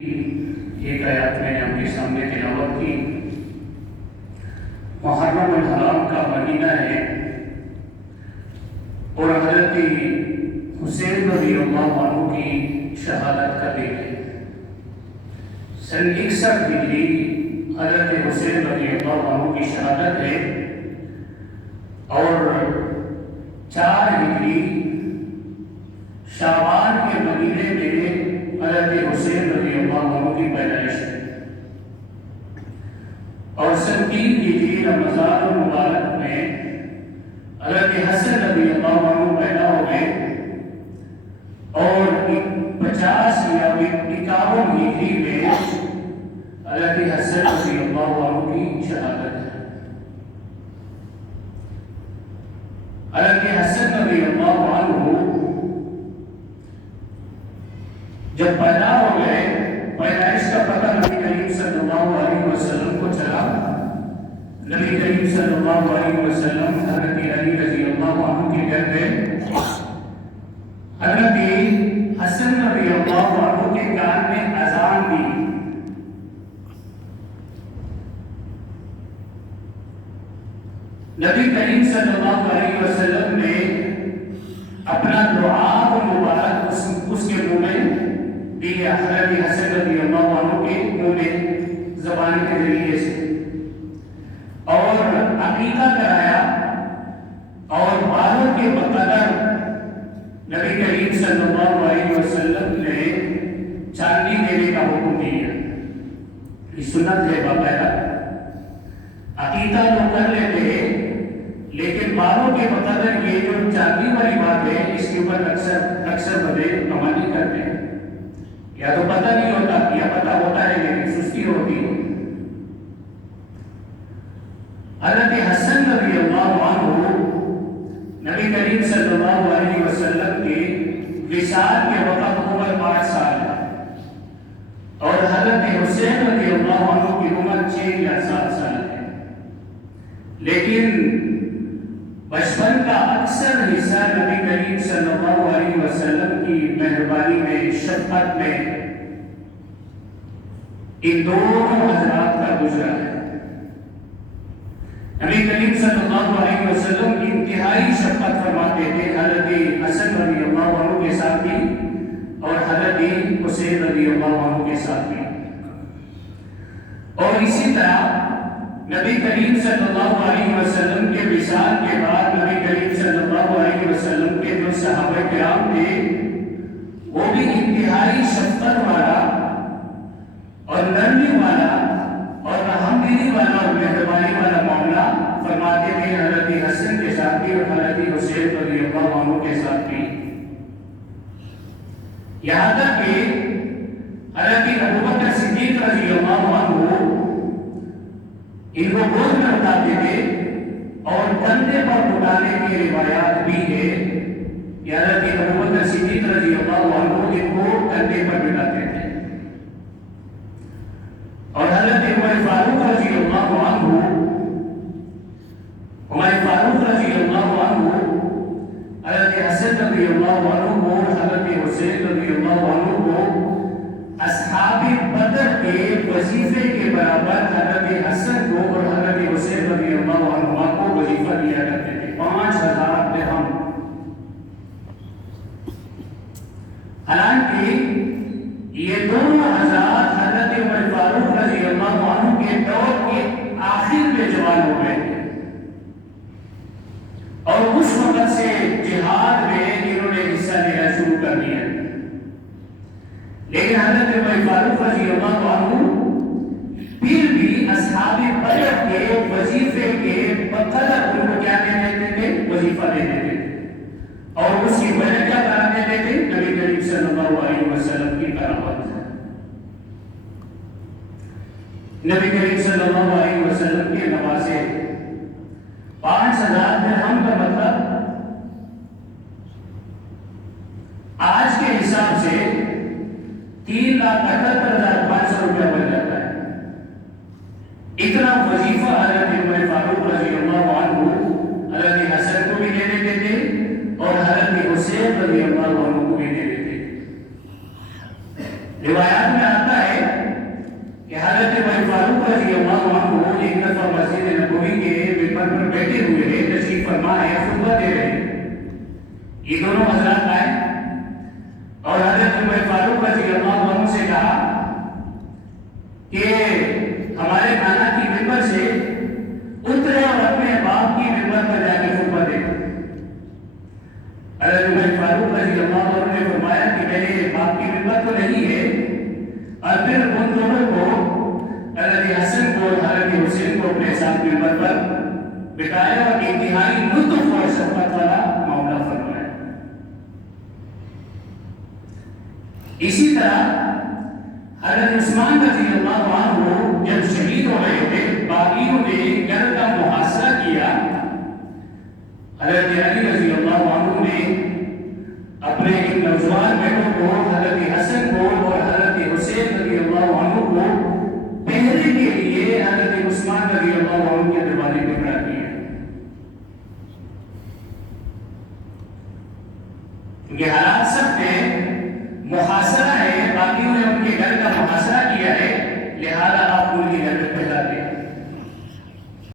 ایک آیات میں نے آپ کے سامنے تلاوت کی۔ محرم الحرام کا مہینہ ہے اور حضرت حسین رضی اللہ عنہ کی شہادت کا دن ہے۔ سن 61 ہجری حضرت حسین رضی اللہ عنہ کی شہادت ہے اور 4 ہجری شعبان کے مہینے میں حضرت حسین رضی اللہ عنہ کی پیدائش ہے اور سن 3 ہجری رمضان المبارک میں حضرت حسن رضی اللہ عنہ پیدا ہو گئے اور 50 یا 51 ہجری میں حضرت حسن رضی اللہ عنہ کی شہادت ہے۔ حضرت حسن رضی اللہ عنہ جب پیدا ہو گئے، پیدائش کا پتہ نبی کریم صلی اللہ علیہ وسلم کو چلا۔ نبی کریم صلی اللہ علیہ وسلم حضرت علی رضی اللہ عنہ کے گھر گئے۔ حضرت حسن رضی اللہ عنہ کے کان میں اذان دی۔ نبی کریم صلی اللہ علیہ وسلم نے اپنا دعا مبارک اس کے منہ میں دی، حضرت حسن رضی اللہ عنہ کے منہ میں زبان کے ذریعے سے، اور عقیقہ کرایا اور بالوں کے بقدر نبی کریم صلی اللہ علیہ وسلم نے چاندی دینے کا حکم دیا۔ یہ سنت ہے باقاعدہ، عقیقہ تو کر لیتے ہیں لیکن بالوں کے بقدر یہ جو چاندی والی بات ہے اس کے اوپر اکثر بندے عمل نہیں کرتے ہیں، یا تو پتہ نہیں ہوتا یا پتہ ہوتا ہے لیکن سستی ہوتی ہے۔ حضرت حسن رضی اللہ عنہ نبی کریم صلی اللہ علیہ وسلم کے وصال کے وقت عمر 5 سال ہے اور حضرت حسین رضی اللہ عنہ کی عمر 6 یا 7 سال ہے، لیکن بچپن کا اکثر حصہ نبی کریم صلی اللہ علیہ وسلم کی مہربانی میں، شفقت میں ان دونوں حضرات کا گزرا ہے۔ نبی کریم صلی اللہ علیہ وسلم انتہائی شفقت فرماتے تھے حضرت حسن رضی اللہ عنہ کے ساتھ بھی اور حضرت حسین رضی اللہ عنہ کے ساتھ بھی، اور اسی طرح نبی کریم صلی اللہ علیہ وسلم کے وصال کے بعد نبی کریم صلی اللہ علیہ وسلم کے جو صحابہ کرام تھے وہ بھی انتہائی شفقت والا اور نرمی والا اور رحمدلی والا اور مہربانی والا معاملہ فرماتے تھے حضرت حسن کے ساتھ بھی اور حضرت حسین رضی اللہ عنہ کے ساتھ بھی، یہاں تک کہ حضرت ابوبکر صدیق رضی اللہ عنہ ان کو گود میں اٹھاتے تھے اور کندھے پر اٹھانے کی روایات بھی ہے کہ حضرت ابوبکر صدیق رضی اللہ عنہ ان کو کندھے پر بٹھاتے تھے، اور حضرت عمر فاروق رضی اللہ عنہ حضرت حسن رضی اللہ عنہ کو، حضرت حسین رضی اللہ عنہ کو اصحاب بدر کے وظیفے کے برابر حضرت حسن کو اور حضرت حسین رضی اللہ عنہ کو وظیفہ دیا کرتے تھے، 5000 درہم۔ حالانکہ یہ دونوں حضرات حضرت عمر فاروق رضی اللہ عنہ کے دور کے آخر میں جوان ہو گئے تھے اور اس وقت سے جہاد میں انہوں نے حصہ لینا شروع کر دیا، لیکن حضرت عمر فاروق رضی اللہ عنہ پھر بھی اصحاب بدر کے وظیفے کے بقدر ان کو کیا دے دیتے تھے؟ وظیفہ دے دیتے تھے، اور اس کی وجہ کیا قرار دیتے تھے؟ نبی کریم صلی اللہ علیہ وسلم کی کرامت۔ نبی کریم صلی اللہ علیہ وسلم کے نوازے 5000 درہم کا مطلب آج کے حساب سے 3,78,500 روپیہ بن جاتا ہے۔ اتنا وظیفہ حضرت عمر فاروق رضی اللہ عنہ حضرت حسن کو بھی دے دیتے تھے اور حضرت حسین رضی اللہ عنہ کو بھی دے دیتے تھے۔ روایات میں آتا ہے فرما ہے خطبہ دے رہے ہیں، یہ دونوں حضرات آئے اور حضرت عمر فاروق رضی اللہ عنہ سے کہا کہ ہمارے نانا کی ممبر سے اترے اور اپنے باپ کی ممبر پر جا کے خطبہ دے۔ حضرت عمر فاروق رضی اللہ عنہ نے فرمایا کہ میرے باپ کی ممبر تو نہیں ہے، اور پھر ان دونوں کو حضرت حسن کو اور حضرت حسین کو اپنے ساتھ ممبر پر بٹھایا اور انتہائی لطف اور شفقت والا معاملہ فرمایا۔ اسی طرح حضرت عثمان رضی اللہ عنہ جب شہید ہو رہے تھے، باغیوں نے گھر کا محاصرہ کیا، حضرت علی رضی اللہ عنہ نے اپنے ایک نوجوان بیٹوں کو، حضرت حسن کو اور حضرت حسین رضی اللہ عنہ کو پہرے کے لیے حضرت عثمان رضی اللہ عنہ کے دروازے پہ کھڑا کیا، کیونکہ حالات سخت ہیں، محاصرہ ہے، باقیوں نے ان کے